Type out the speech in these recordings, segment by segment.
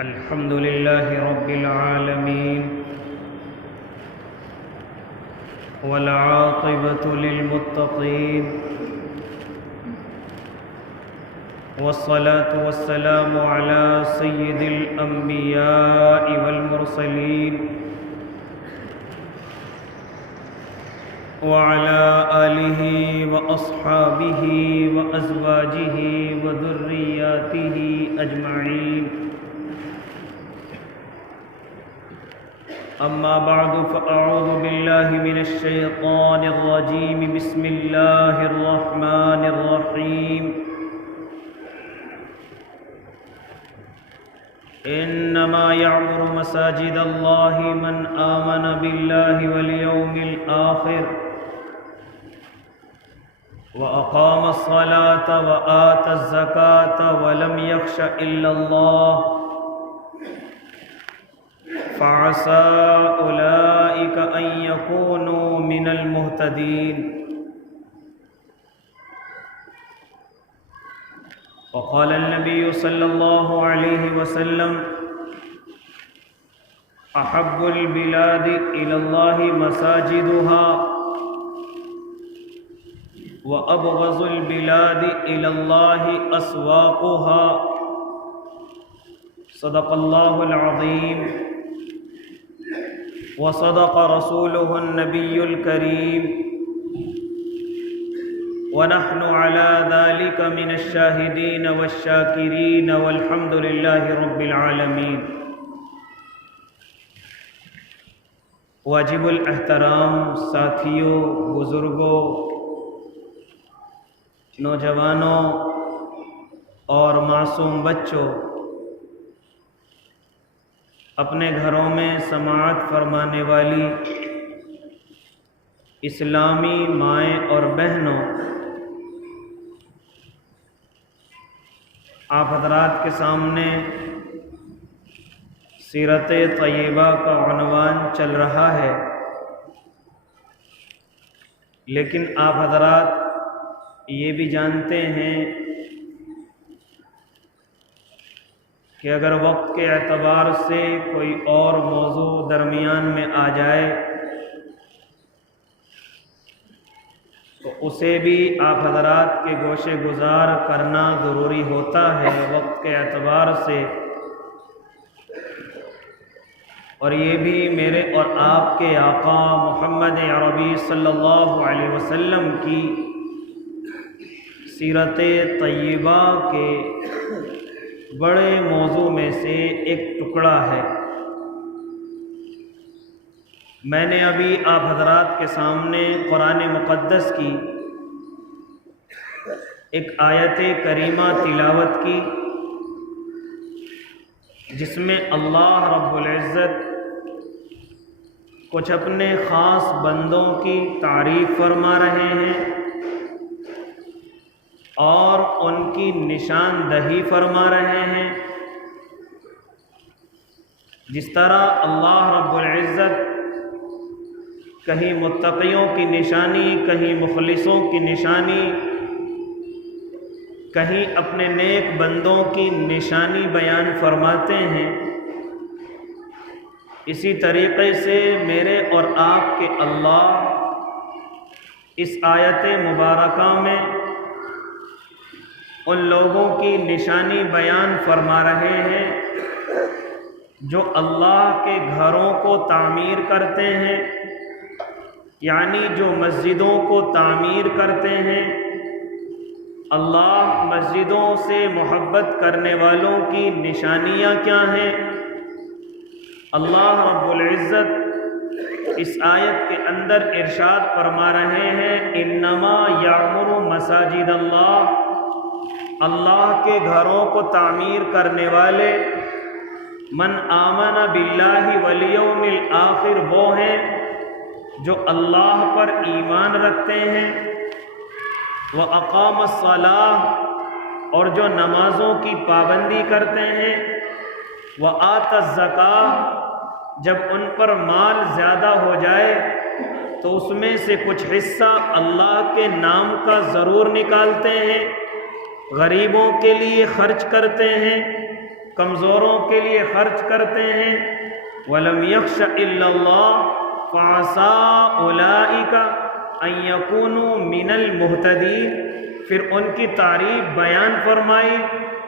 الحمد لله رب العالمين والعاقبة للمتقين والصلاة والسلام على سيد الأنبياء والمرسلين وعلى آله وأصحابه وأزواجه وذرياته أجمعين. أما بعد فأعوذ بالله من الشيطان الرجيم. بسم الله الرحمن الرحيم. إنما يعمر مساجد الله من آمن بالله واليوم الآخر وأقام الصلاة وآتى الزكاة ولم يخش إلا الله فعسى أولئك أن يكونوا من المهتدين. وقال النبي صلى الله عليه وسلم: أحب البلاد إلى الله مساجدها وأبغض البلاد إلى الله أسواقها. صدق الله العظيم وصدق رسوله النبي الكريم ونحن على ذلك من الشاهدين والشاكرين والحمد لله رب العالمين. واجب الاحترام ساتھیوں، بزرگوں، نوجوانوں اور معصوم بچوں، اپنے گھروں میں سماعت فرمانے والی اسلامی مائیں اور بہنوں، آپ حضرات کے سامنے سیرت طیبہ کا عنوان چل رہا ہے، لیکن آپ حضرات یہ بھی جانتے ہیں کہ اگر وقت کے اعتبار سے کوئی اور موضوع درمیان میں آ جائے تو اسے بھی آپ حضرات کے گوشے گزار کرنا ضروری ہوتا ہے وقت کے اعتبار سے، اور یہ بھی میرے اور آپ کے آقا محمد عربی صلی اللہ علیہ وسلم کی سیرت طیبہ کے بڑے موضوع میں سے ایک ٹکڑا ہے۔ میں نے ابھی آپ حضرات کے سامنے قرآن مقدس کی ایک آیت کریمہ تلاوت کی، جس میں اللہ رب العزت کچھ اپنے خاص بندوں کی تعریف فرما رہے ہیں اور ان کی نشاندہی فرما رہے ہیں۔ جس طرح اللہ رب العزت کہیں متقیوں کی نشانی، کہیں مخلصوں کی نشانی، کہیں اپنے نیک بندوں کی نشانی بیان فرماتے ہیں، اسی طریقے سے میرے اور آپ کے اللہ اس آیت مبارکہ میں ان لوگوں کی نشانی بیان فرما رہے ہیں جو اللہ کے گھروں کو تعمیر کرتے ہیں، یعنی جو مسجدوں کو تعمیر کرتے ہیں۔ اللہ مسجدوں سے محبت کرنے والوں کی نشانیاں کیا ہیں؟ اللہ رب العزت اس آیت کے اندر ارشاد فرما رہے ہیں: انما یعمر مساجد اللہ، اللہ کے گھروں کو تعمیر کرنے والے من آمن باللہ والیوم الآخر وہ ہیں جو اللہ پر ایمان رکھتے ہیں، وَأَقَامَ الصَّلَاةَ اور جو نمازوں کی پابندی کرتے ہیں، وَآتَى الزَّكَاةَ جب ان پر مال زیادہ ہو جائے تو اس میں سے کچھ حصہ اللہ کے نام کا ضرور نکالتے ہیں، غریبوں کے لیے خرچ کرتے ہیں، کمزوروں کے لیے خرچ کرتے ہیں۔ وَلَمْ يَخْشَ إِلَّا اللَّهَ فَعَسَىٰ أُولَٰئِكَ أَن يَكُونُوا مِنَ الْمُهْتَدِينَ۔ پھر ان کی تعریف بیان فرمائی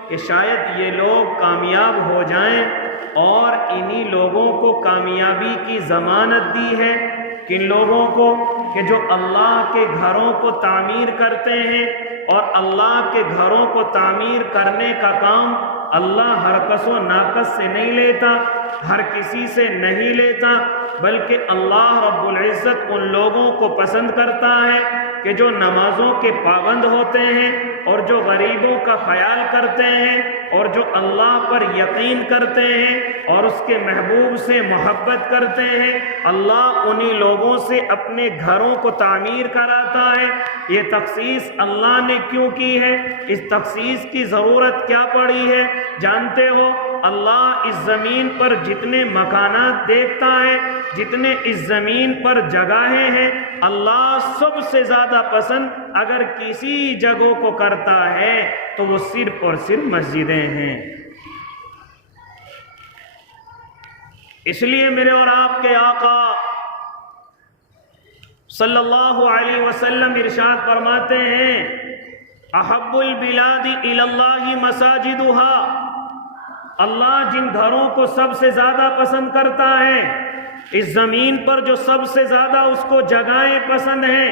کہ شاید یہ لوگ کامیاب ہو جائیں، اور انہی لوگوں کو کامیابی کی ضمانت دی ہے۔ کن لوگوں کو؟ کہ جو اللہ کے گھروں کو تعمیر کرتے ہیں، اور اللہ کے گھروں کو تعمیر کرنے کا کام اللہ ہر کس و ناقص سے نہیں لیتا، ہر کسی سے نہیں لیتا، بلکہ اللہ رب العزت ان لوگوں کو پسند کرتا ہے کہ جو نمازوں کے پابند ہوتے ہیں، اور جو غریبوں کا خیال کرتے ہیں، اور جو اللہ پر یقین کرتے ہیں اور اس کے محبوب سے محبت کرتے ہیں۔ اللہ انہی لوگوں سے اپنے گھروں کو تعمیر کراتا ہے۔ یہ تخصیص اللہ نے کیوں کی ہے؟ اس تخصیص کی ضرورت کیا پڑی ہے؟ جانتے ہو، اللہ اس زمین پر جتنے مکانات دیکھتا ہے، جتنے اس زمین پر جگہیں ہیں، اللہ سب سے زیادہ پسند اگر کسی جگہوں کو کرتا ہے تو وہ صرف اور صرف مسجدیں ہیں۔ اس لیے میرے اور آپ کے آقا صلی اللہ علیہ وسلم ارشاد فرماتے ہیں، احب البلاد الی اللہ مساجدها۔ اللہ جن گھروں کو سب سے زیادہ پسند کرتا ہے، اس زمین پر جو سب سے زیادہ اس کو جگہیں پسند ہیں،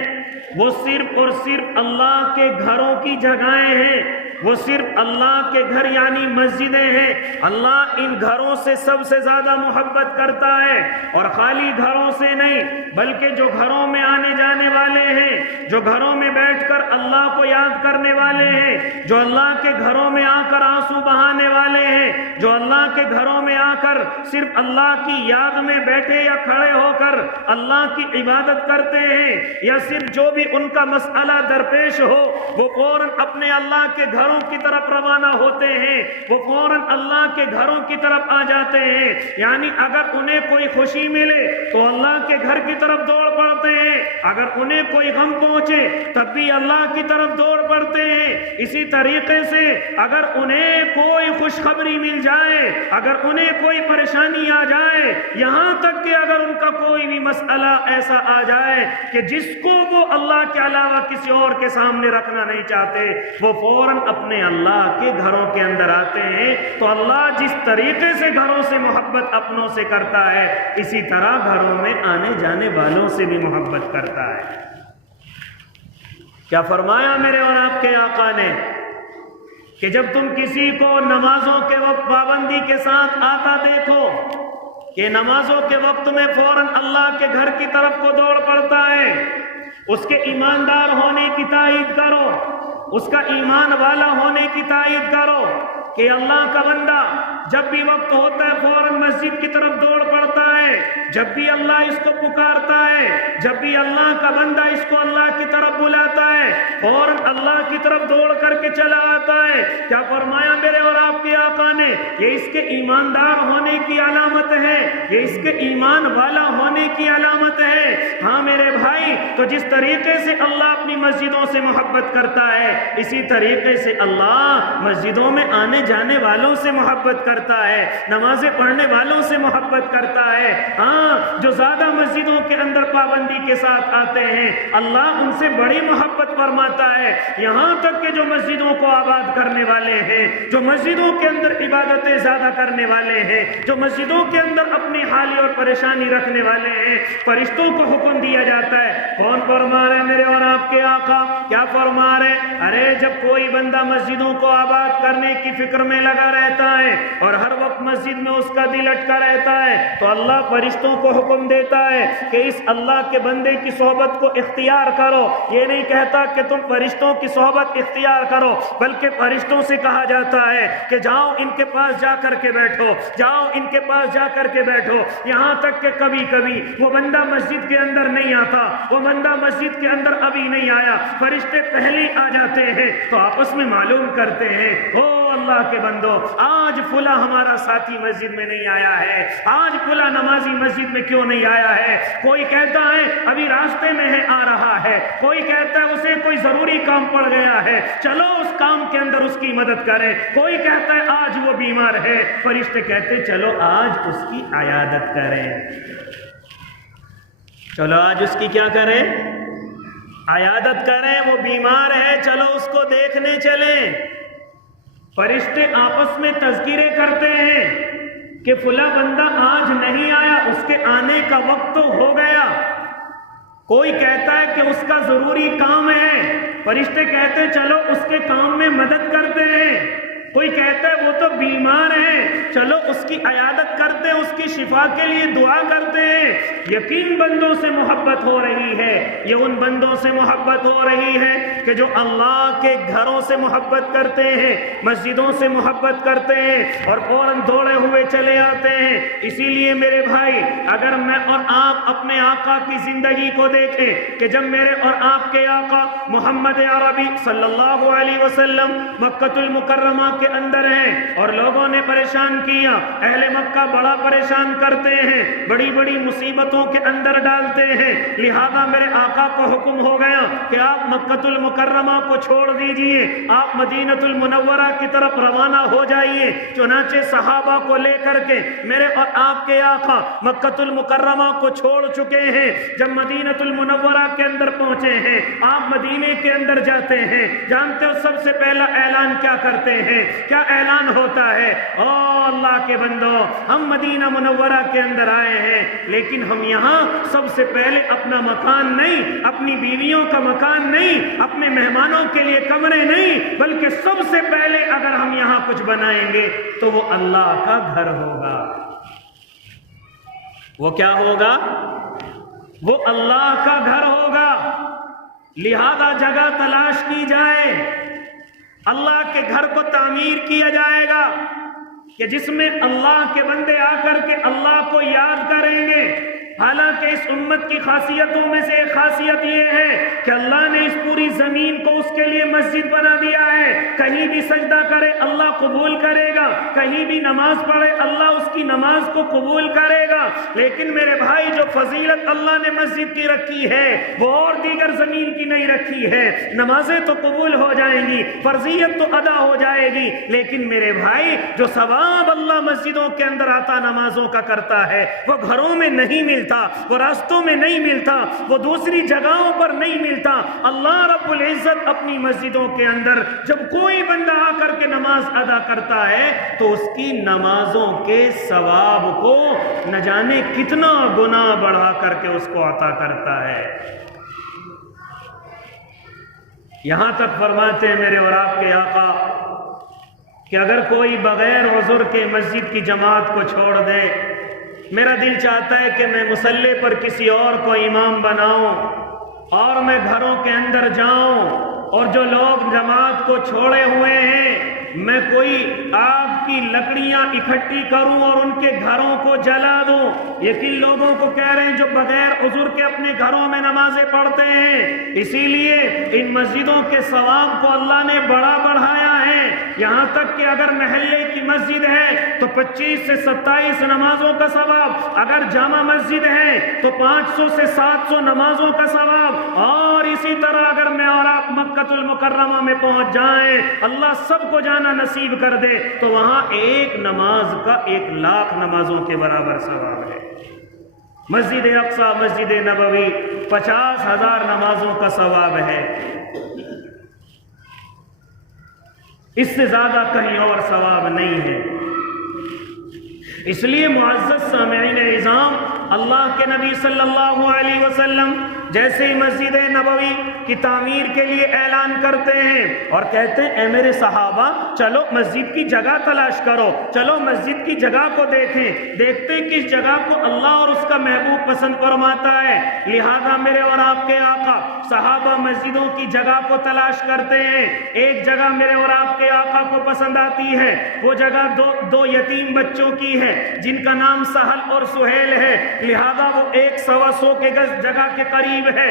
وہ صرف اور صرف اللہ کے گھروں کی جگہیں ہیں، وہ صرف اللہ کے گھر یعنی مسجدیں ہیں۔ اللہ ان گھروں سے سب سے زیادہ محبت کرتا ہے، اور خالی گھروں سے نہیں بلکہ جو گھروں میں آنے جانے والے ہیں، جو گھروں میں بیٹھ کر اللہ کو یاد کرنے والے ہیں، جو اللہ کے گھروں میں آ کر آنسو بہانے والے ہیں، جو اللہ کے گھروں میں آ کر صرف اللہ کی یاد میں بیٹھے یا کھڑے ہو کر اللہ کی عبادت کرتے ہیں، یا صرف جو بھی ان کا مسئلہ درپیش ہو وہ فوراً اپنے اللہ کے گھروں کی طرف روانہ ہوتے ہیں، وہ فوراً اللہ کے گھروں کی طرف آ جاتے ہیں۔ یعنی اگر انہیں کوئی خوشی ملے تو اللہ کے گھر کی طرف دوڑ پڑتے ہیں، اگر انہیں کوئی غم پہنچے تب بھی اللہ کی طرف دوڑ پڑتے ہیں۔ اسی طریقے سے اگر انہیں کوئی خوشخبری مل جائے، اگر انہیں کوئی پریشانی آ جائے، یہاں تک کہ اگر ان کا کوئی بھی مسئلہ ایسا آ جائے کہ جس کو وہ اللہ کے علاوہ کسی اور کے سامنے رکھنا نہیں چاہتے، وہ فوراً اپنے اللہ کے گھروں کے اندر آتے ہیں۔ تو اللہ جس طریقے سے گھروں سے محبت اپنوں سے کرتا ہے، اسی طرح گھروں میں آنے جانے والوں سے بھی محبت کرتا ہے۔ کیا فرمایا میرے اور آپ کے آقا نے کہ جب تم کسی کو نمازوں کے وقت پابندی کے ساتھ آتا دیکھو کہ نمازوں کے وقت میں فوراً اللہ کے گھر کی طرف کو دوڑ پڑتا ہے، اس کے ایماندار ہونے کی تائید کرو، اس کا ایمان والا ہونے کی تائید کرو کہ اللہ کا بندہ جب بھی وقت ہوتا ہے فوراً مسجد کی طرف دوڑ پڑتا ہے، جب بھی اللہ اس کو پکارتا ہے، جب بھی اللہ کا بندہ اس کو اللہ کی طرف بلاتا ہے، فوراً اللہ کی طرف دوڑ کر کے چلا آتا ہے۔ کیا فرمایا میرے اور آپ کے آقا نے؟ یہ اس کے ایماندار ہونے کی علامت ہے، یہ اس کے ایمان والا ہونے کی علامت ہے۔ ہاں میرے بھائی، تو جس طریقے سے اللہ اپنی مسجدوں سے محبت کرتا ہے، اسی طریقے سے اللہ مسجدوں میں آنے جانے والوں سے محبت کرتا ہے، نمازیں پڑھنے والوں سے محبت کرتا ہے۔ ہاں، جو زیادہ مسجدوں کے اندر پابندی کے ساتھ آتے ہیں، اللہ ان سے بڑی محبت فرماتا ہے۔ یہاں تک کہ جو مسجدوں کو آباد کرنے والے ہیں، جو مسجدوں کے اندر عبادتیں زیادہ کرنے والے ہیں، جو مسجدوں کے اندر اپنی حالی اور پریشانی رکھنے والے ہیں، فرشتوں کو حکم دیا جاتا ہے۔ کون فرما رہے میرے اور آپ کے آقا؟ کیا فرما رہے؟ ارے جب کوئی بندہ مسجدوں کو آباد کرنے کی فکر میں لگا رہتا ہے اور ہر وقت مسجد میں اس کا دل اٹکا رہتا ہے، تو اللہ فرشتوں کو حکم دیتا ہے کہ اس اللہ کے بندے کی صحبت کو اختیار کرو۔ یہ نہیں کہتا کہ تم فرشتوں کی صحبت اختیار کرو، بلکہ فرشتوں سے کہا جاتا ہے کہ جاؤ ان کے پاس جا کر کے بیٹھو، جاؤ ان کے پاس جا کر کے بیٹھو۔ یہاں تک کہ کبھی کبھی وہ بندہ مسجد کے اندر نہیں آتا، وہ بندہ مسجد کے اندر ابھی نہیں آیا، فرشتے پہلے آ جاتے ہیں تو آپس میں معلوم کرتے ہیں، او اللہ اللہ کے بندو آج فلاں ہمارا ساتھی مسجد میں نہیں آیا ہے، آج فلاں نمازی مسجد میں کیوں نہیں آیا ہے؟ کوئی کہتا ہے ابھی راستے میں ہے آ رہا ہے، کوئی کہتا ہے اسے کوئی ضروری کام پڑ گیا ہے چلو اس کام کے اندر اس کی مدد کریں، کوئی کہتا ہے آج وہ بیمار ہے، فرشتے کہتے چلو آج اس کی عیادت کریں، چلو آج اس کی کیا کریں؟ عیادت کریں، وہ بیمار ہے چلو اس کو دیکھنے چلیں۔ فرشتے آپس میں تذکرے کرتے ہیں کہ فلاں بندہ آج نہیں آیا، اس کے آنے کا وقت تو ہو گیا، کوئی کہتا ہے کہ اس کا ضروری کام ہے، فرشتے کہتے چلو اس کے کام میں مدد کرتے ہیں، کوئی کہتا ہے وہ تو بیمار ہے چلو اس کی عیادت کرتے ہیں، اس کی شفا کے لیے دعا کرتے ہیں۔ یقین بندوں سے محبت ہو رہی ہے، یہ ان بندوں سے محبت ہو رہی ہے کہ جو اللہ کے گھروں سے محبت کرتے ہیں، مسجدوں سے محبت کرتے ہیں اور فوراً دوڑے ہوئے چلے آتے ہیں۔ اسی لیے میرے بھائی اگر میں اور آپ اپنے آقا کی زندگی کو دیکھیں کہ جب میرے اور آپ کے آقا محمد عربی صلی اللہ علیہ وسلم مکہ المکرمہ کے اندر ہیں اور لوگوں نے پریشان کیا، اہل مکہ بڑا پریشان کرتے ہیں، بڑی بڑی مصیبتوں کے اندر ڈالتے ہیں، لہذا میرے آقا کو حکم ہو گیا کہ آپ مکہ المکرمہ کو چھوڑ دیجئے، آپ مدینہ المنورہ کی طرف روانہ ہو جائیے۔ چنانچہ صحابہ کو لے کر کے میرے اور آپ کے آقا مکہ المکرمہ کو چھوڑ چکے ہیں، جب مدینہ المنورہ کے اندر پہنچے ہیں، آپ مدینے کے اندر جاتے ہیں، جانتے ہو سب سے پہلا اعلان کیا کرتے ہیں؟ کیا اعلان ہوتا ہے؟ او اللہ کے بندو ہم مدینہ منورہ کے اندر آئے ہیں لیکن ہم یہاں سب سے پہلے اپنا مکان نہیں، اپنی بیویوں کا مکان نہیں، اپنے مہمانوں کے لیے کمرے نہیں، بلکہ سب سے پہلے اگر ہم یہاں کچھ بنائیں گے تو وہ اللہ کا گھر ہوگا۔ وہ کیا ہوگا؟ وہ اللہ کا گھر ہوگا، لہذا جگہ تلاش کی جائے، اللہ کے گھر کو تعمیر کیا جائے گا کہ جس میں اللہ کے بندے آ کر کے اللہ کو یاد کریں گے۔ حالانکہ اس امت کی خاصیتوں میں سے ایک خاصیت یہ ہے کہ اللہ نے اس پوری زمین کو اس کے لیے مسجد بنا دیا ہے، کہیں بھی سجدہ کرے اللہ قبول کرے گا، کہیں بھی نماز پڑھے اللہ اس کی نماز کو قبول کرے گا، لیکن میرے بھائی جو فضیلت اللہ نے مسجد کی رکھی ہے وہ اور دیگر زمین کی نہیں رکھی ہے۔ نمازیں تو قبول ہو جائیں گی، فرضیت تو ادا ہو جائے گی، لیکن میرے بھائی جو ثواب اللہ مسجدوں کے اندر آتا نمازوں کا کرتا ہے وہ گھروں میں نہیں ملتا، وہ راستوں میں نہیں ملتا، وہ دوسری جگہوں پر نہیں ملتا۔ اللہ رب العزت اپنی مسجدوں کے اندر جب کوئی بندہ آ کر کے نماز ادا کرتا ہے تو اس کی نمازوں کے ثواب کو نہ جانے کتنا گنا بڑھا کر کے اس کو عطا کرتا ہے۔ یہاں تک فرماتے ہیں میرے اور آپ کے آقا کہ اگر کوئی بغیر عذر کے مسجد کی جماعت کو چھوڑ دے، میرا دل چاہتا ہے کہ میں مصلی پر کسی اور کو امام بناؤں اور میں گھروں کے اندر جاؤں اور جو لوگ جماعت کو چھوڑے ہوئے ہیں میں کوئی آگ کی لکڑیاں اکٹھی کروں اور ان کے گھروں کو جلا دوں۔ یقین لوگوں کو کہہ رہے ہیں جو بغیر عذر کے اپنے گھروں میں نمازیں پڑھتے ہیں، اسی لیے ان مسجدوں کے ثواب کو اللہ نے بڑا بڑھایا ہے، یہاں تک کہ اگر محلے کی مسجد ہے تو 25 سے 27 نمازوں کا ثواب، اگر جامع مسجد ہے تو 500 سے 700 نمازوں کا ثواب، اور اسی طرح اگر میں اور آپ مکہ المکرمہ میں پہنچ جائیں، اللہ سب کو جانا نصیب کر دے تو وہاں ایک نماز کا 1,00,000 نمازوں کے برابر ثواب ہے۔ مسجد اقصی، مسجد نبوی 50,000 نمازوں کا ثواب ہے، اس سے زیادہ کہیں اور ثواب نہیں ہے۔ اس لیے معزز سامعین نظام، اللہ کے نبی صلی اللہ علیہ وسلم جیسے ہی مسجد نبوی کی تعمیر کے لیے اعلان کرتے ہیں اور کہتے ہیں اے میرے صحابہ چلو مسجد کی جگہ تلاش کرو، چلو مسجد کی جگہ کو دیکھیں، دیکھتے ہیں کس جگہ کو اللہ اور اس کا محبوب پسند فرماتا ہے۔ لہذا میرے اور آپ کے آقا صحابہ مسجدوں کی جگہ کو تلاش کرتے ہیں، ایک جگہ میرے اور آپ کے آقا کو پسند آتی ہے، وہ جگہ دو یتیم بچوں کی ہے جن کا نام سہل اور سہیل ہے، لہذا وہ 100 کے گز جگہ کے قریب ہے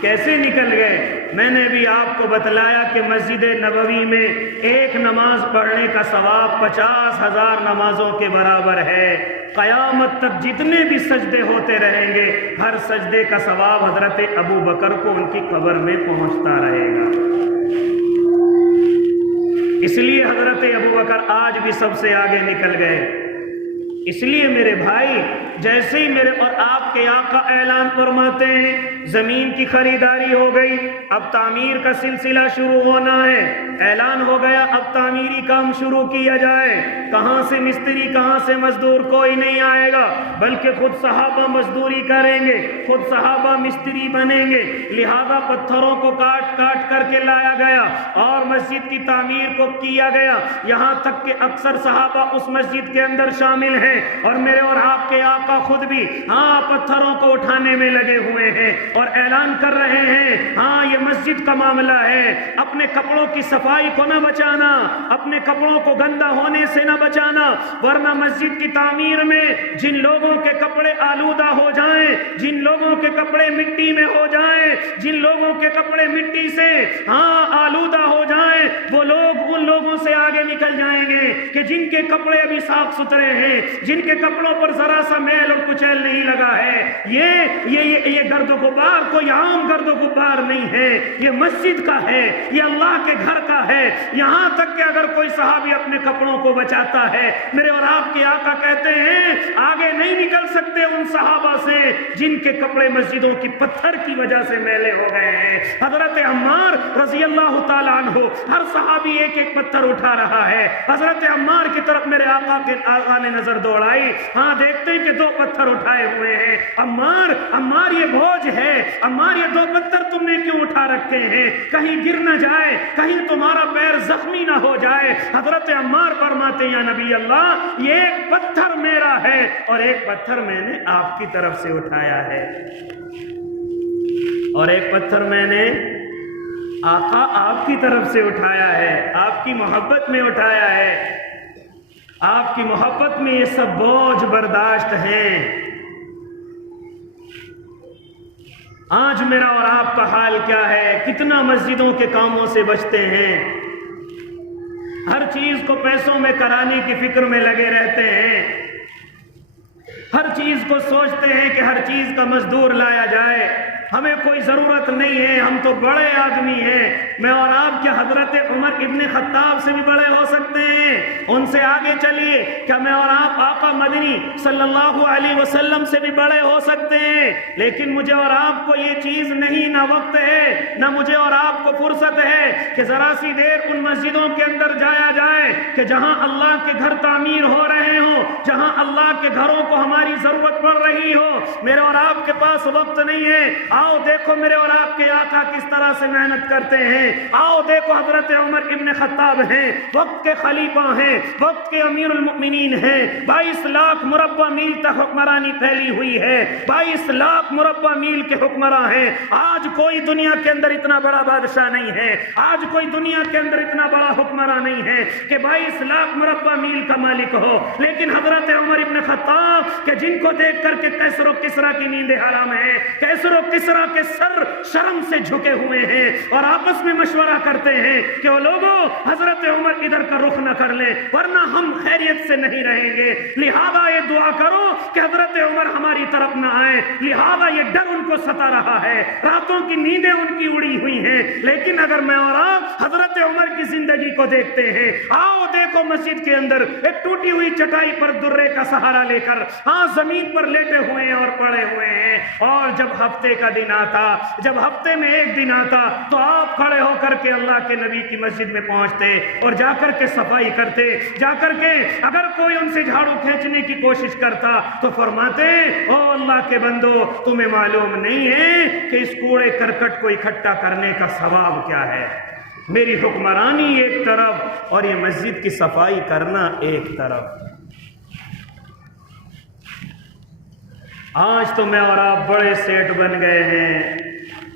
کیسے نکل گئے؟ میں نے بھی آپ کو بتلایا کہ مسجد نبوی میں ایک نماز پڑھنے کا ثواب 50,000 نمازوں کے برابر ہے۔ قیامت تک جتنے بھی سجدے ہوتے رہیں گے، ہر سجدے کا ثواب حضرت ابو بکر کو ان کی قبر میں پہنچتا رہے گا۔ اس لیے حضرت ابو بکر آج بھی سب سے آگے نکل گئے۔ اس لیے میرے بھائی، جیسے ہی میرے اور آپ کے آقا اعلان فرماتے ہیں زمین کی خریداری ہو گئی، اب تعمیر کا سلسلہ شروع ہونا ہے، اعلان ہو گیا اب تعمیری کام شروع کیا جائے، کہاں سے مستری کہاں سے مزدور کوئی نہیں آئے گا، بلکہ خود صحابہ مزدوری کریں گے، خود صحابہ مستری بنیں گے، لہذا پتھروں کو کاٹ کاٹ کر کے لایا گیا اور مسجد کی تعمیر کو کیا گیا، یہاں تک کہ اکثر صحابہ اس مسجد کے اندر شامل ہیں اور میرے اور آپ کے آقا خود بھی پتھروں کو اٹھانے میں لگے ہوئے ہیں اور اعلان کر رہے ہیں یہ مسجد کا معاملہ ہے، اپنے کپڑوں کی صفائی کو نہ بچانا، اپنے کپڑوں کو گندا ہونے سے نہ بچانا، ورنہ مسجد کی تعمیر میں جن لوگوں کے کپڑے آلودہ ہو جائیں، جن لوگوں کے کپڑے مٹی میں ہو جائیں، جن لوگوں کے کپڑے مٹی سے آلودہ ہو جائیں، وہ لوگ ان لوگوں سے آگے نکل جائیں گے کہ جن کے کپڑے ابھی صاف ستھرے ہیں، جن کے کپڑوں پر ذرا سا میل اور کچیل نہیں لگا ہے۔ یہ گرد و غبار کوئی عام گرد و غبار نہیں ہے، یہ مسجد کا ہے، یہ اللہ کے گھر کا ہے۔ یہاں تک کہ اگر کوئی صحابی اپنے کپڑوں کو بچاتا ہے، میرے اور آپ کے آقا کہتے ہیں آگے نہیں نکل سکتے ان صحابہ سے جن کے کپڑے مسجدوں کی پتھر کی وجہ سے میلے ہو گئے ہیں۔ حضرت عمار رضی اللہ تعالیٰ عنہ، ہر صحابی ایک ایک پتھر اٹھا رہا ہے، حضرت عمار کی طرف میرے آقا نے نظر دوڑائی، دیکھتے ہیں کہ 2 پتھر اٹھائے ہوئے ہیں۔ عمار یہ بوجھ ہے، عمار یہ 2 پتھر تم نے کیوں اٹھا رکھے ہیں؟ کہیں گر نہ جائے، کہیں تمہارا پیر زخمی نہ ہو جائے۔ حضرت عمار فرماتے یا نبی اللہ، یہ ایک پتھر میرا ہے اور ایک پتھر میں نے آپ کی طرف سے اٹھایا ہے، اور ایک پتھر میں نے آقا آپ کی طرف سے اٹھایا ہے، آپ کی محبت میں اٹھایا ہے، آپ کی محبت میں یہ سب بوجھ برداشت ہیں۔ آج میرا اور آپ کا حال کیا ہے؟ کتنا مسجدوں کے کاموں سے بچتے ہیں، ہر چیز کو پیسوں میں کرانے کی فکر میں لگے رہتے ہیں، ہر چیز کو سوچتے ہیں کہ ہر چیز کا مزدور لایا جائے، ہمیں کوئی ضرورت نہیں ہے، ہم تو بڑے آدمی ہیں۔ میں اور آپ کیا حضرت عمر ابن خطاب سے بھی بڑے ہو سکتے ہیں؟ ان سے آگے چلیے، کیا میں اور آپ آقا مدنی صلی اللہ علیہ وسلم سے بھی بڑے ہو سکتے ہیں؟ لیکن مجھے اور آپ کو یہ چیز نہیں، نہ وقت ہے، نہ مجھے اور آپ کو فرصت ہے کہ ذرا سی دیر ان مسجدوں کے اندر جایا جائے کہ جہاں اللہ کے گھر تعمیر ہو رہے ہوں، جہاں اللہ کے گھروں کو ہماری ضرورت پڑ رہی ہو۔ میرے اور آپ کے پاس وقت نہیں ہے، آؤ دیکھو میرے اور آپ کے آقا کس طرح سے محنت کرتے ہیں، آؤ دیکھو حضرت عمر ابن خطاب ہیں، وقت کے خلیفہ ہیں، وقت کے امیر المؤمنین ہیں، 22 لاکھ مربع میل تک حکمرانی پھیلی ہوئی ہے، 22 لاکھ مربع میل کے حکمراں ہیں۔ آج کوئی دنیا کے اندر اتنا بڑا بادشاہ نہیں ہے، آج کوئی دنیا کے اندر اتنا بڑا حکمراں نہیں ہے کہ 22 لاکھ مربع میل کا مالک ہو، لیکن حضرت عمر ابن خطاب کہ جن کو دیکھ کر کے کیسر و کسریٰ کی نیند حرام ہے، کیسر و کسریٰ کے سر شرم سے جھکے ہوئے ہیں اور آپس میں مشورہ کرتے ہیں کہ وہ لوگوں حضرت عمر ادھر کا رخ نہ کر لیں ورنہ ہم خیریت سے نہیں رہیں گے، لہذا یہ دعا کرو کہ حضرت عمر ہماری طرف نہ آئیں۔ لہذا یہ ڈر ان کو ستا رہا ہے، راتوں کی نیندیں ان کی اڑی ہوئی ہیں، لیکن اگر میں اور آپ حضرت عمر کی زندگی کو دیکھتے ہیں، آؤ دیکھو مسجد کے اندر ایک ٹوٹی ہوئی چٹائی پر درے کا سہارا لے کر زمین پر لیٹے ہوئے ہیں اور پڑے ہوئے ہیں، اور جب ہفتے کا دن آتا، جب ہفتے میں ایک دن آتا تو آپ کھڑے ہو کر کے اللہ کے نبی کی مسجد میں پہنچتے اور جا کر کے صفائی کرتے، جا کر کے اگر کوئی ان سے جھاڑو کھینچنے کی کوشش کرتا تو فرماتے او اللہ کے بندو، تمہیں معلوم نہیں ہے کہ اس کوڑے کرکٹ کو اکٹھا کرنے کا ثواب کیا ہے؟ میری حکمرانی ایک طرف اور یہ مسجد کی صفائی کرنا ایک طرف۔ آج تو میں اور آپ بڑے سیٹ بن گئے ہیں،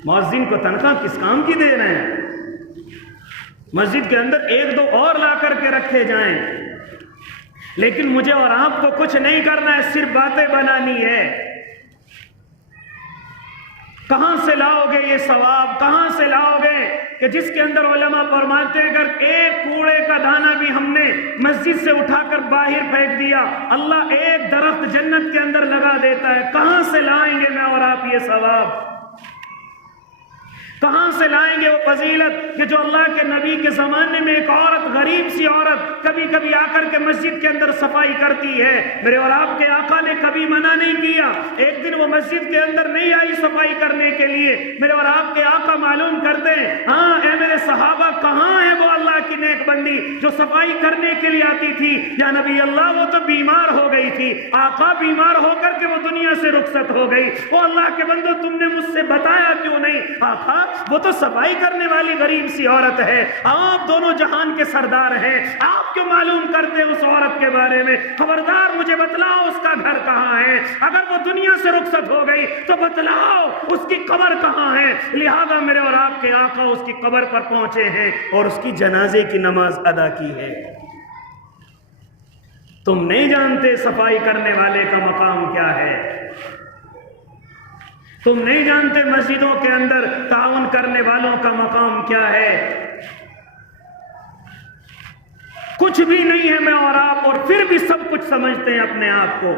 مؤذن کو تنخواہ کس کام کی دے رہے ہیں؟ مسجد کے اندر 1-2 اور لا کر کے رکھے جائیں، لیکن مجھے اور آپ کو کچھ نہیں کرنا ہے، صرف باتیں بنانی ہے۔ کہاں سے لاؤ گے یہ ثواب؟ کہاں سے لاؤ گے کہ جس کے اندر علماء فرماتے ہیں اگر ایک کوڑے کا دانہ بھی ہم نے مسجد سے اٹھا کر باہر پھینک دیا اللہ ایک درخت جنت کے اندر لگا دیتا ہے۔ کہاں سے لائیں گے میں اور آپ یہ ثواب؟ کہاں سے لائیں گے وہ فضیلت کہ جو اللہ کے نبی کے زمانے میں ایک عورت، غریب سی عورت کبھی کبھی آ کر کے مسجد کے اندر صفائی کرتی ہے، میرے اور آپ کے آقا نے کبھی منع نہیں کیا۔ ایک دن وہ مسجد کے اندر نہیں آئی صفائی کرنے کے لیے، میرے اور آپ کے آقا معلوم کرتے ہیں ہاں اے میرے صحابہ کہاں ہے وہ اللہ کی نیک بندی جو صفائی کرنے کے لیے آتی تھی؟ یا نبی اللہ وہ تو بیمار ہو گئی تھی، آقا بیمار ہو کر کے وہ دنیا سے رخصت ہو گئی۔ وہ اللہ کے بندو تم نے مجھ سے بتایا کیوں نہیں؟ آقا وہ تو صفائی کرنے والی غریب سی عورت ہے، آپ دونوں جہان کے سردار ہیں، آپ کیوں معلوم کرتے اس عورت کے بارے میں؟ خبردار مجھے بتلاؤ اس کا گھر کہاں ہے، اگر وہ دنیا سے رخصت ہو گئی تو بتلاؤ اس کی قبر کہاں ہے۔ لہذا میرے اور آپ کے آقا اس کی قبر پر پہنچے ہیں اور اس کی جنازے کی نماز ادا کی ہے۔ تم نہیں جانتے صفائی کرنے والے کا مقام کیا ہے، تم نہیں جانتے مسجدوں کے اندر تعاون کرنے والوں کا مقام کیا ہے۔ کچھ بھی نہیں ہے میں اور آپ، اور پھر بھی سب کچھ سمجھتے ہیں اپنے آپ کو۔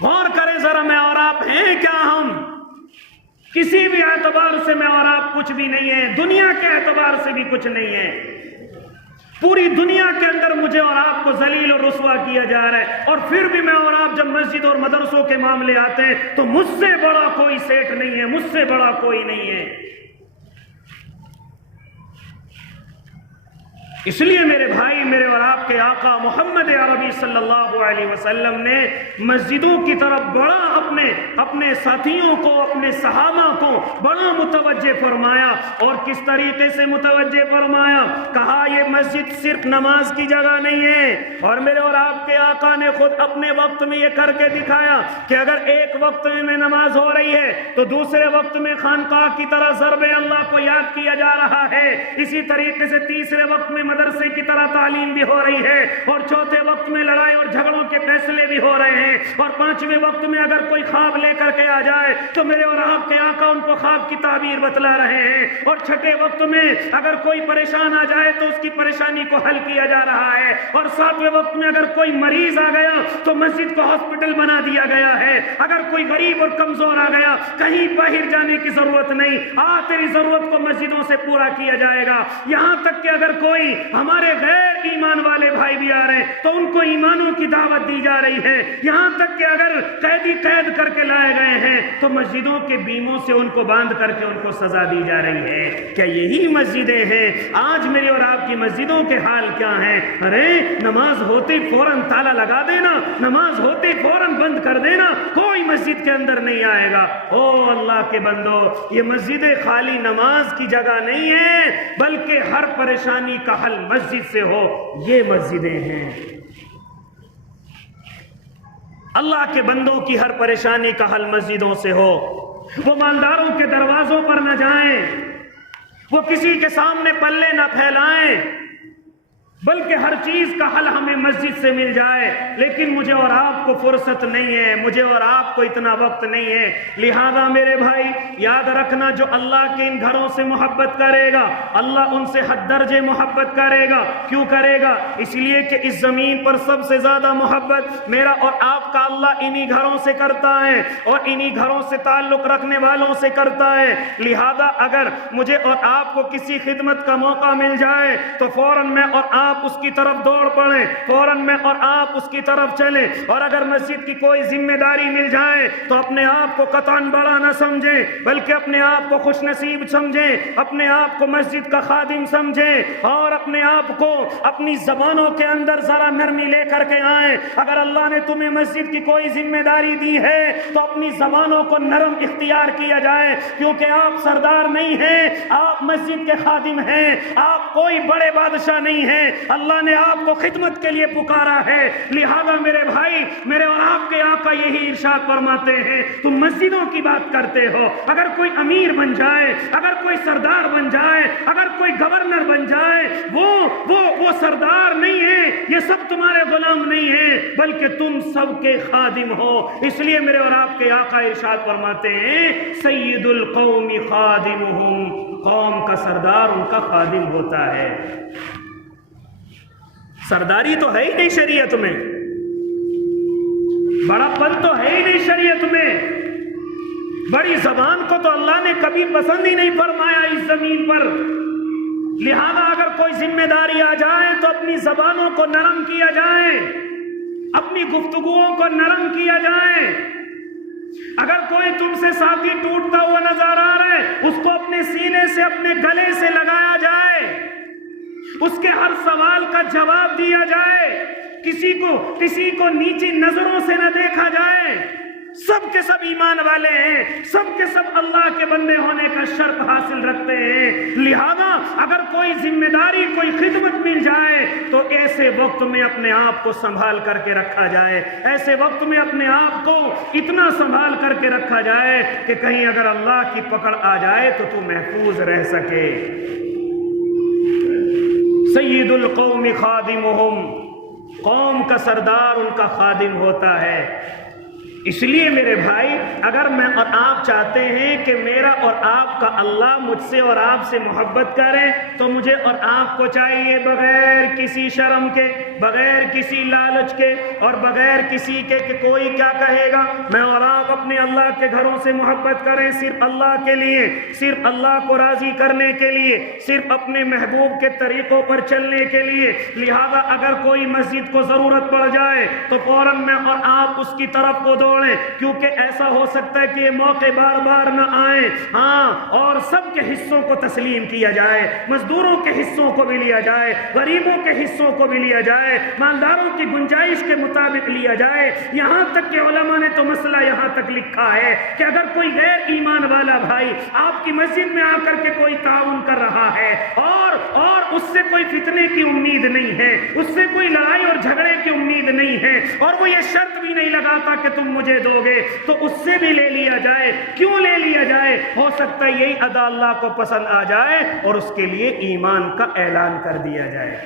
غور کریں ذرا میں اور آپ ہیں کیا؟ ہم کسی بھی اعتبار سے میں اور آپ کچھ بھی نہیں ہیں، دنیا کے اعتبار سے بھی کچھ نہیں ہے۔ پوری دنیا کے اندر مجھے اور آپ کو ذلیل اور رسوا کیا جا رہا ہے، اور پھر بھی میں اور آپ جب مسجد اور مدرسوں کے معاملے آتے ہیں تو مجھ سے بڑا کوئی سیٹ نہیں ہے، مجھ سے بڑا کوئی نہیں ہے۔ اس لیے میرے بھائی، میرے اور آپ کے آقا محمد عربی صلی اللہ علیہ وسلم نے مسجدوں کی طرف بڑا اپنے ساتھیوں کو، اپنے صحابہ کو بڑا متوجہ فرمایا۔ اور کس طریقے سے متوجہ فرمایا؟ کہا یہ مسجد صرف نماز کی جگہ نہیں ہے، اور میرے اور آپ کے آقا نے خود اپنے وقت میں یہ کر کے دکھایا کہ اگر ایک وقت میں نماز ہو رہی ہے تو دوسرے وقت میں خانقاہ کی طرح ضرب اللہ کو یاد کیا جا رہا ہے، اسی طریقے سے تیسرے وقت میں مدرسے کی طرح تعلیم بھی ہو رہی ہے، اور چوتھے وقت میں لڑائی اور جھگڑوں کے فیصلے بھی ہو رہے ہیں، اور پانچویں وقت میں اگر کوئی خواب لے کر کے آ جائے تو میرے اور آپ کے آقا ان کو خواب کی تعبیر بتلا رہے ہیں، اور چھٹے وقت میں اگر کوئی پریشان آ جائے تو اس کی پریشانی کو حل کیا جا رہا ہے، اور ساتویں وقت میں اگر کوئی مریض آ گیا تو مسجد کو ہاسپٹل بنا دیا گیا ہے، اگر کوئی غریب اور کمزور آ گیا کہیں باہر جانے کی ضرورت نہیں، تیری ضرورت کو مسجدوں سے پورا کیا جائے گا۔ یہاں تک کہ اگر کوئی ہمارے غیر ایمان والے بھائی بھی آ رہے ہیں تو ان کو ایمانوں کی دعوت دی جا رہی ہے، یہاں تک کہ اگر قیدی قید کر کے لائے گئے ہیں تو مسجدوں کے بیموں سے ان کو باندھ کر کے ان کو سزا دی جا رہی ہے۔ کیا یہی مسجدیں ہیں؟ آج میرے اور آپ کی مسجدوں کے حال کیا ہیں؟ ارے نماز ہوتے فوراً تالا لگا دینا، نماز ہوتے فوراً بند کر دینا، کوئی مسجد کے اندر نہیں آئے گا۔ او اللہ کے بندو، یہ مسجدیں خالی نماز کی جگہ نہیں ہے بلکہ ہر پریشانی کا حل مسجد سے ہو، یہ مسجدیں ہیں۔ اللہ کے بندوں کی ہر پریشانی کا حل مسجدوں سے ہو، وہ مالداروں کے دروازوں پر نہ جائیں، وہ کسی کے سامنے پلے نہ پھیلائیں، بلکہ ہر چیز کا حل ہمیں مسجد سے مل جائے۔ لیکن مجھے اور آپ کو فرصت نہیں ہے، مجھے اور آپ کو اتنا وقت نہیں ہے، لہذا میرے بھائی یاد رکھنا، جو اللہ کے ان گھروں سے محبت کرے گا اللہ ان سے حد درجے محبت کرے گا۔ کیوں کرے گا؟ اس لیے کہ اس زمین پر سب سے زیادہ محبت میرا اور آپ کا اللہ انہی گھروں سے کرتا ہے، اور انہی گھروں سے تعلق رکھنے والوں سے کرتا ہے۔ لہذا اگر مجھے اور آپ کو کسی خدمت کا موقع مل جائے تو فوراً میں اور آپ اس کی طرف دوڑ پڑیں، فوراً میں اور آپ اس کی طرف چلیں، اور اگر مسجد کی کوئی ذمہ داری مل جائے تو اپنے آپ کو قطعاً بڑا نہ سمجھیں بلکہ اپنے آپ کو خوش نصیب سمجھیں، اپنے آپ کو مسجد کا خادم سمجھیں، اور اپنے آپ کو اپنی زبانوں کے اندر ذرا نرمی لے کر کے آئیں۔ اگر اللہ نے تمہیں مسجد کی کوئی ذمہ داری دی ہے تو اپنی زبانوں کو نرم اختیار کیا جائے، کیونکہ آپ سردار نہیں ہیں، آپ مسجد کے خادم ہیں، آپ کوئی بڑے بادشاہ نہیں ہیں، اللہ نے آپ کو خدمت کے لیے پکارا ہے۔ لہذا میرے بھائی، میرے اور آپ کے آقا یہی ارشاد فرماتے ہیں، تم مسجدوں کی بات کرتے ہو، اگر کوئی امیر بن جائے، اگر کوئی سردار بن جائے، اگر کوئی گورنر بن جائے، وہ سردار نہیں ہے، یہ سب تمہارے غلام نہیں ہیں بلکہ تم سب کے خادم ہو۔ اس لیے میرے اور آپ کے آقا ارشاد فرماتے ہیں سید القوم خادمہم، قوم کا سردار ان کا خادم ہوتا ہے۔ سرداری تو ہے ہی نہیں شریعت میں، بڑا پن تو ہے ہی نہیں شریعت میں، بڑی زبان کو تو اللہ نے کبھی پسند ہی نہیں فرمایا اس زمین پر۔ لہذا اگر کوئی ذمہ داری آ جائے تو اپنی زبانوں کو نرم کیا جائے، اپنی گفتگوؤں کو نرم کیا جائے۔ اگر کوئی تم سے ساتھی ٹوٹتا ہوا نظر آ رہا ہے اس کو اپنے سینے سے اپنے گلے سے لگایا جائے، اس کے ہر سوال کا جواب دیا جائے، کسی کو نیچی نظروں سے نہ دیکھا جائے۔ سب کے سب ایمان والے ہیں، سب کے سب اللہ کے بندے ہونے کا شرط حاصل رکھتے ہیں۔ لہذا اگر کوئی ذمہ داری کوئی خدمت مل جائے تو ایسے وقت میں اپنے آپ کو سنبھال کر کے رکھا جائے، ایسے وقت میں اپنے آپ کو اتنا سنبھال کر کے رکھا جائے کہ کہیں اگر اللہ کی پکڑ آ جائے تو تو محفوظ رہ سکے۔ سید القوم خادمہم، قوم کا سردار ان کا خادم ہوتا ہے۔ اس لیے میرے بھائی اگر میں اور آپ چاہتے ہیں کہ میرا اور آپ کا اللہ مجھ سے اور آپ سے محبت کرے تو مجھے اور آپ کو چاہیے بغیر کسی شرم کے، بغیر کسی لالچ کے اور بغیر کسی کے کہ کوئی کیا کہے گا، میں اور آپ اپنے اللہ کے گھروں سے محبت کریں صرف اللہ کے لیے، صرف اللہ کو راضی کرنے کے لیے، صرف اپنے محبوب کے طریقوں پر چلنے کے لیے۔ لہذا اگر کوئی مسجد کو ضرورت پڑ جائے تو فوراً میں اور آپ اس کی طرف کو دوڑیں، کیونکہ ایسا ہو سکتا ہے کہ یہ موقع بار بار نہ آئیں۔ ہاں، اور سب کے حصوں کو تسلیم کیا جائے، مزدوروں کے حصوں کو بھی لیا جائے، غریبوں کے حصوں کو بھی لیا جائے، مالداروں کی گنجائش کے مطابق لیا جائے۔ یہاں تک کہ علماء نے تو مسئلہ یہاں تک لکھا ہے کہ اگر کوئی غیر ایمان والا بھائی آپ کی مسجد میں آ کر کے کوئی تعاون کر رہا ہے اور اس سے کوئی فتنے کی امید نہیں ہے، اس سے کوئی لڑائی اور جھگڑے کی امید نہیں ہے اور وہ یہ شرط بھی نہیں لگاتا کہ تم مجھے دو گے تو اس سے بھی لے لیا جائے۔ کیوں لے لیا جائے؟ ہو سکتا ہے یہی ادا اللہ کو پسند آ جائے اور اس کے لیے ایمان کا اعلان کر دیا جائے۔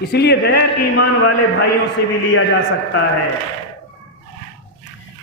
اس لیے غیر ایمان والے بھائیوں سے بھی لیا جا سکتا ہے،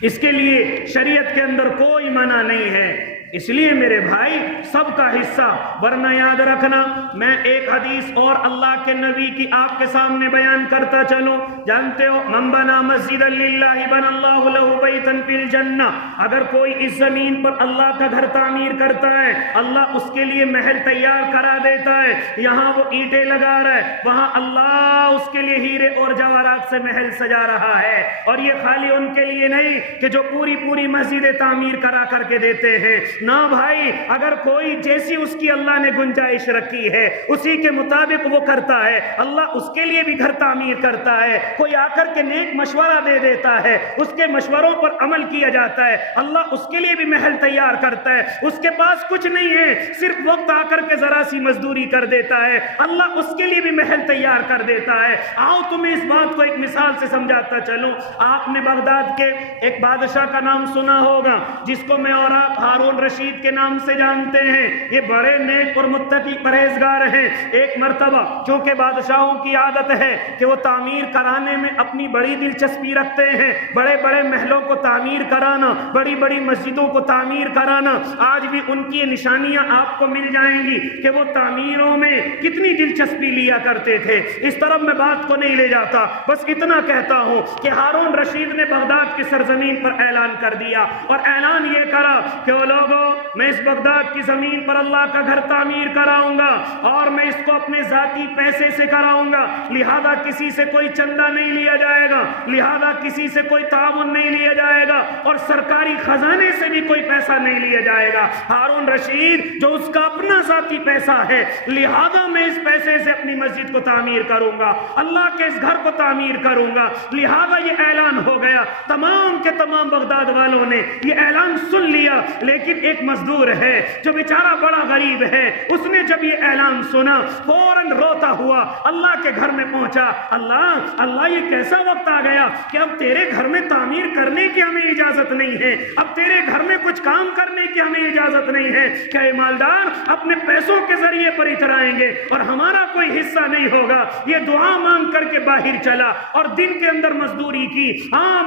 اس کے لیے شریعت کے اندر کوئی منع نہیں ہے۔ اس لیے میرے بھائی سب کا حصہ، ورنہ یاد رکھنا میں ایک حدیث اور اللہ کے نبی کی آپ کے سامنے بیان کرتا چلوں۔ جانتے ہو من بنا مسجدا للہ بنا اللہ لہ بیتا فی الجنہ، اگر کوئی اس زمین پر اللہ کا گھر تعمیر کرتا ہے اللہ اس کے لیے محل تیار کرا دیتا ہے۔ یہاں وہ اینٹیں لگا رہا ہے، وہاں اللہ اس کے لیے ہیرے اور جواہرات سے محل سجا رہا ہے۔ اور یہ خالی ان کے لیے نہیں کہ جو پوری مسجدیں تعمیر کرا کر کے دیتے ہیں، نہ بھائی، اگر کوئی جیسی اس کی اللہ نے گنجائش رکھی ہے اسی کے مطابق وہ کرتا ہے، اللہ اس کے لیے بھی گھر تعمیر کرتا ہے۔ کوئی آ کر کے نیک مشورہ دے دیتا ہے، اس کے مشوروں پر عمل کیا جاتا ہے، اللہ اس کے لیے بھی محل تیار کرتا ہے۔ اس کے پاس کچھ نہیں ہے، صرف وقت آ کر کے ذرا سی مزدوری کر دیتا ہے، اللہ اس کے لیے بھی محل تیار کر دیتا ہے۔ آؤ تمہیں اس بات کو ایک مثال سے سمجھاتا چلوں۔ آپ نے بغداد کے ایک بادشاہ کا نام سنا ہوگا جس کو میں اور آپ ہارون رشید کے نام سے جانتے ہیں۔ یہ بڑے نیک اور متقی پرہیزگار ہیں۔ ایک مرتبہ چونکہ بادشاہوں کی عادت ہے کہ وہ تعمیر کرانے میں اپنی بڑی دلچسپی رکھتے ہیں، بڑے بڑے محلوں کو تعمیر کرانا، بڑی بڑی مسجدوں کو تعمیر کرانا۔ آج بھی ان کی نشانیاں آپ کو مل جائیں گی کہ وہ تعمیروں میں کتنی دلچسپی لیا کرتے تھے۔ اس طرف میں بات کو نہیں لے جاتا، بس اتنا کہتا ہوں کہ ہارون رشید نے بغداد کی سرزمین پر اعلان کر دیا اور اعلان یہ کرا کہ وہ لوگوں میں اس بغداد کی زمین پر اللہ کا گھر تعمیر کراؤں گا اور میں اس کو اپنے ذاتی پیسے سے کراؤں گا، لہذا کسی سے کوئی چندہ نہیں لیا جائے گا، لہذا کسی سے کوئی تعاون نہیں لیا جائے گا اور سرکاری خزانے سے بھی کوئی پیسہ نہیں لیا جائے گا۔ ہارون رشید جو اس کا اپنا ذاتی پیسہ ہے، لہذا میں اس پیسے سے اپنی مسجد کو تعمیر کروں گا، اللہ کے اس گھر کو تعمیر کروں گا۔ لہذا یہ اعلان ہو گیا، تمام کے تمام بغداد والوں نے یہ اعلان سن لیا، لیکن ایک مزدور مزدور ہے جو بیچارہ بڑا غریب ہے، اس نے جب یہ اعلان سنا فوراً روتا ہوا اللہ کے گھر میں پہنچا۔ اللہ یہ کیسا وقت آ گیا کہ اب تیرے گھر میں تعمیر کرنے کی ہمیں اجازت نہیں ہے، اب تیرے گھر میں کچھ کام کرنے کی ہمیں اجازت نہیں ہے، کہ اے مالدار اپنے پیسوں کے ذریعے پر اترائیں گے اور ہمارا کوئی حصہ نہیں ہوگا۔ یہ دعا مانگ کر کے باہر چلا اور دن کے اندر مزدوری کی۔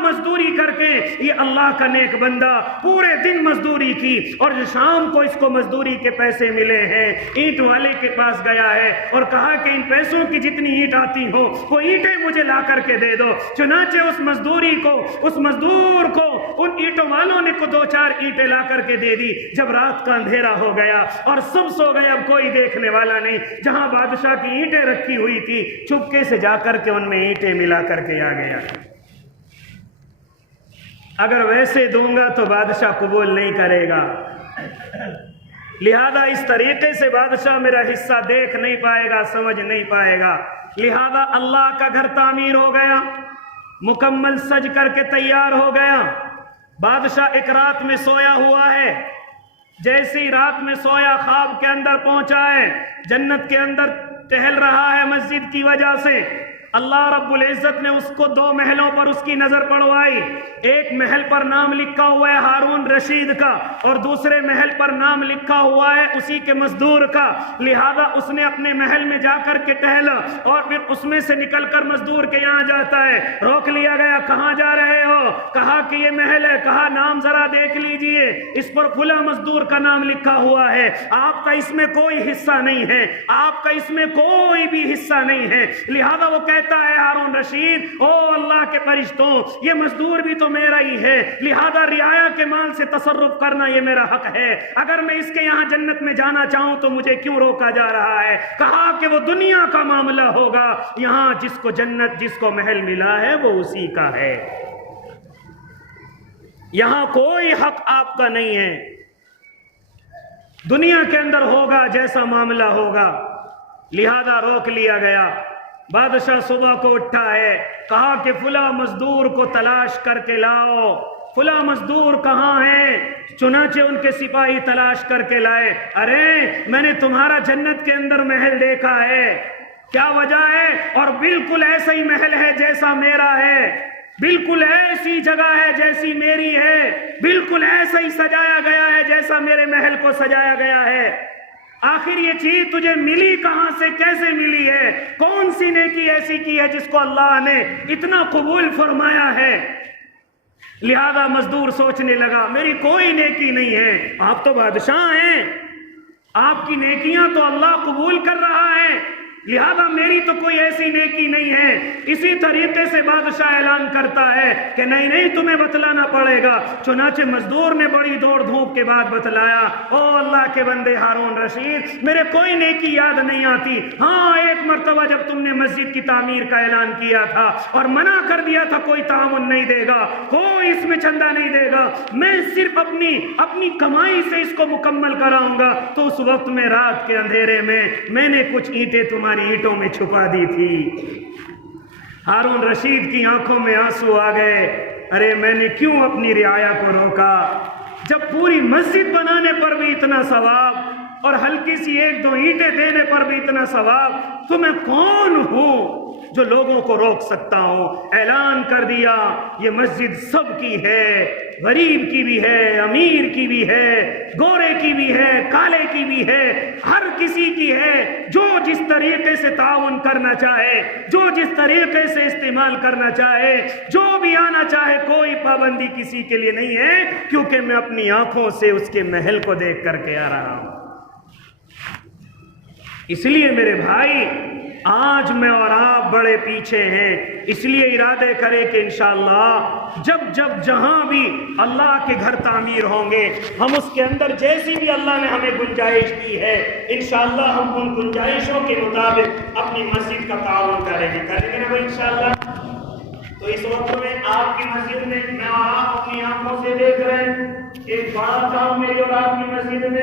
مزدوری کر کے یہ اللہ کا نیک بندہ پورے دن مزدوری کی، اور شام کو اس کو مزدوری کے پیسے ملے ہیں، اینٹ والے کے پاس گیا ہے اور کہا کہ ان پیسوں کی جتنی اینٹ آتی ہو وہ اینٹیں مجھے لا کر کے دے دو۔ چنانچہ اس مزدور کو ان اینٹوں والوں نے کو 2-4 اینٹیں لا کر کے دے دی۔ جب رات کا اندھیرا ہو گیا اور سب سو گئے، اب کوئی دیکھنے والا نہیں، جہاں بادشاہ کی اینٹیں رکھی ہوئی تھی چپکے سے جا کر کے ان میں اینٹیں ملا کر کے آ گیا۔ اگر ویسے دوں گا تو بادشاہ قبول نہیں کرے گا، لہذا اس طریقے سے بادشاہ میرا حصہ دیکھ نہیں پائے گا، سمجھ نہیں پائے گا۔ لہذا اللہ کا گھر تعمیر ہو گیا، مکمل سج کر کے تیار ہو گیا۔ بادشاہ ایک رات میں سویا ہوا ہے، جیسی رات میں سویا خواب کے اندر پہنچا ہے، جنت کے اندر ٹہل رہا ہے مسجد کی وجہ سے۔ اللہ رب العزت نے اس کو 2 محلوں پر اس کی نظر پڑوائی۔ ایک محل پر نام لکھا ہوا ہے ہارون رشید کا، اور دوسرے محل پر نام لکھا ہوا ہے اسی کے مزدور کا۔ لہذا اس نے اپنے محل میں جا کر کے ٹہلا اور پھر اس میں سے نکل کر مزدور کے یہاں جاتا ہے۔ روک لیا گیا، کہاں جا رہے ہو؟ کہا کہ یہ محل ہے۔ کہا نام ذرا دیکھ لیجئے، اس پر فلاں مزدور کا نام لکھا ہوا ہے، آپ کا اس میں کوئی حصہ نہیں ہے، آپ کا اس میں کوئی بھی حصہ نہیں ہے۔ لہذا وہ کہتا ہے ہارون رشید، او اللہ کے فرشتوں، یہ مزدور بھی تو میرا ہی ہے، لہذا رعایا کے مال سے تصرف کرنا یہ میرا حق ہے، اگر میں اس کے یہاں جنت میں جانا چاہوں تو مجھے کیوں روکا جا رہا ہے؟ کہا کہ وہ دنیا کا معاملہ ہوگا، یہاں جس کو جنت، جس کو محل ملا ہے وہ اسی کا ہے، یہاں کوئی حق آپ کا نہیں ہے۔ دنیا کے اندر ہوگا جیسا معاملہ ہوگا، لہذا روک لیا گیا۔ بادشاہ صبح کو اٹھا ہے، کہا کہ فلاں مزدور کو تلاش کر کے لاؤ، فلاں مزدور کہاں ہے؟ چنانچہ ان کے سپاہی تلاش کر کے لائے۔ ارے میں نے تمہارا جنت کے اندر محل دیکھا ہے، کیا وجہ ہے؟ اور بالکل ایسا ہی محل ہے جیسا میرا ہے، بالکل ایسی جگہ ہے جیسی میری ہے، بالکل ایسا ہی سجایا گیا ہے جیسا میرے محل کو سجایا گیا ہے۔ آخر یہ چیز تجھے ملی کہاں سے، کیسے ملی ہے؟ کون سی نیکی ایسی کی ہے جس کو اللہ نے اتنا قبول فرمایا ہے؟ لہذا مزدور سوچنے لگا میری کوئی نیکی نہیں ہے، آپ تو بادشاہ ہیں، آپ کی نیکیاں تو اللہ قبول کر رہا ہے، لہذا میری تو کوئی ایسی نیکی نہیں ہے۔ اسی طریقے سے بادشاہ اعلان کرتا ہے کہ نہیں تمہیں بتلانا پڑے گا۔ چنانچہ مزدور نے بڑی دوڑ دھوپ کے بعد بتلایا، او اللہ کے بندے ہارون رشید، میرے کوئی نیکی یاد نہیں آتی، ہاں ایک مرتبہ جب تم نے مسجد کی تعمیر کا اعلان کیا تھا اور منع کر دیا تھا کوئی تعاون نہیں دے گا، کوئی اس میں چندہ نہیں دے گا، میں صرف اپنی کمائی سے اس کو مکمل کراؤں گا، تو اس وقت میں رات کے اندھیرے میں نے کچھ اینٹیں تمہاری اینٹوں میں چھپا دی تھی۔ ہارون رشید کی آنکھوں میں آنسو آ گئے، ارے میں نے کیوں اپنی رعایا کو روکا؟ جب پوری مسجد بنانے پر بھی اتنا ثواب اور ہلکی سی 1-2 اینٹیں دینے پر بھی اتنا ثواب، تو میں کون ہوں جو لوگوں کو روک سکتا ہوں؟ اعلان کر دیا یہ مسجد سب کی ہے، غریب کی بھی ہے، امیر کی بھی ہے، گورے کی بھی ہے، کالے کی بھی ہے، ہر کسی کی ہے، جو جس طریقے سے تعاون کرنا چاہے، جو جس طریقے سے استعمال کرنا چاہے، جو بھی آنا چاہے، کوئی پابندی کسی کے لیے نہیں ہے، کیونکہ میں اپنی آنکھوں سے اس کے محل کو دیکھ کر کے آ رہا ہوں۔ اس لیے میرے بھائی آج میں اور آپ بڑے پیچھے ہیں، اس لیے ارادے کریں کہ انشاءاللہ جب جہاں بھی اللہ کے گھر تعمیر ہوں گے، ہم اس کے اندر جیسی بھی اللہ نے ہمیں گنجائش دی ہے، انشاءاللہ ہم ان گنجائشوں کے مطابق اپنی مسجد کا تعاون کریں گے نا بھائی انشاءاللہ۔ تو اس وقت میں آپ کی مسجد میں، میں اور آپ اپنی آنکھوں سے دیکھ رہے ہیں ایک بڑا کام میری اور آپ کی مسجد میں